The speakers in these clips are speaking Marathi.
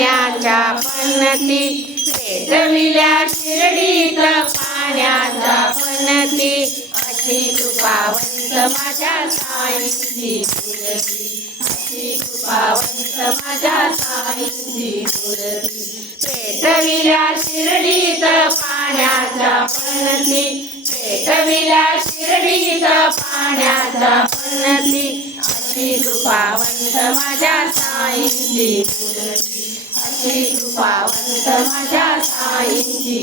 पाण्याच्या पन्नती पेटविल्या शिर्डीत पाण्याच्या पन्नती अशी कृपावंत माझ्या साईची मूर्ती. अशी कृपावंत माझ्या साईची मूर्ती. पेटविल्या शिर्डीत पाण्याच्या पन्नती पेटविल्या शिर्डीत पाण्याच्या पन्नती अशी कृपावंत माझ्या साईची मूर्ती. अशी कृपावंत माझ्या साईची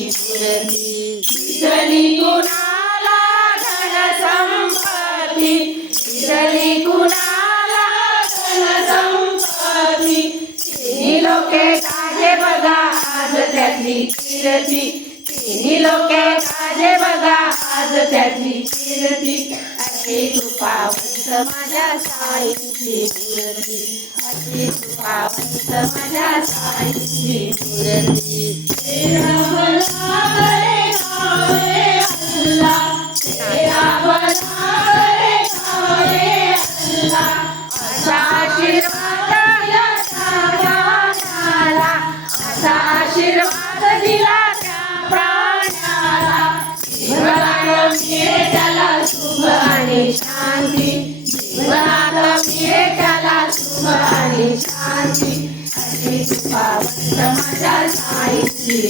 दिसली कुणाला धन संपत्ती दिसली कुणाला धन संपत्ती तिन्ही लोके काजे बघा आज त्याची कीर्ती तिन्ही लोके काजे बघा आज त्याची कीर्ती अशी कृपावंत माझ्या साईची मूर्ती अशी कृपावंत माझ्या साईची मूर्ती तेरा भला करे गावे तेरा भला करे गावे असा आशीर्वाद दिला त्या प्राण्याला. असा आशीर्वाद दिला त्या प्राण्याला त्याला आणि शांती जीवनात त्याला सुख आणि शांती अशी कृपावंत माझ्या साईची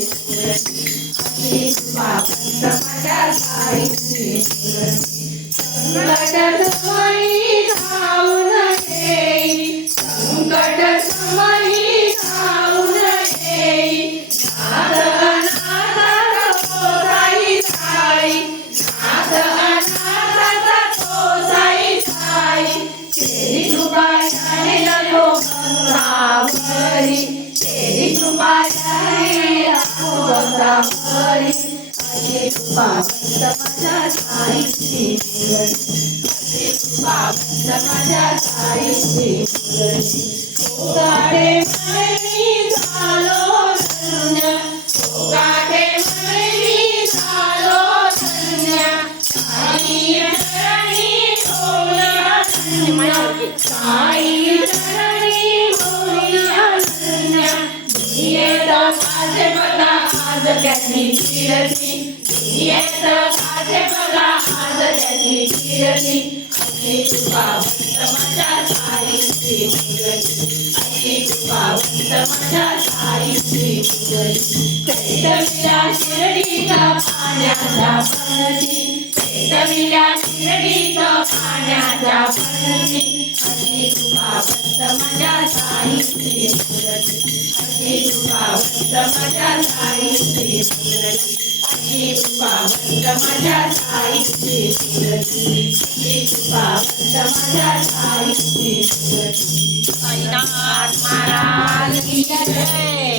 अशी कृपावंत माझ्या साईची संकट समयी धावून येई संकट હરી તેરી કૃપા થાય રાખો ગંગા હરી હરી કૃપા ભક્ત મજા સારી છે હરી કૃપા ભક્ત મજા સારી છે ઓગાડે મની ઝાલો ધન્ય ઓગાડે મની ઝાલો ધન્ય સારી ધરણી ઓલા ધન્ય સારી ધરણી आज त्याची कीर्ती येत माझे बघा आज त्याची कीर्ती अशी कृपावंत माझ्या साईची मूर्ती अशी कृपावंत माझ्या साईची पेटविल्या शिर्डीच्या पाण्याच्या पणती अशी कृपावंत माझ्या साईची मूर्ती अशी कृपावंत माझ्या साईची मूर्ती अशी कृपावंत माझ्या साईची मूर्ती अशी कृपावंत माझ्या साईची मूर्ती साईनाथ महाराज की जय.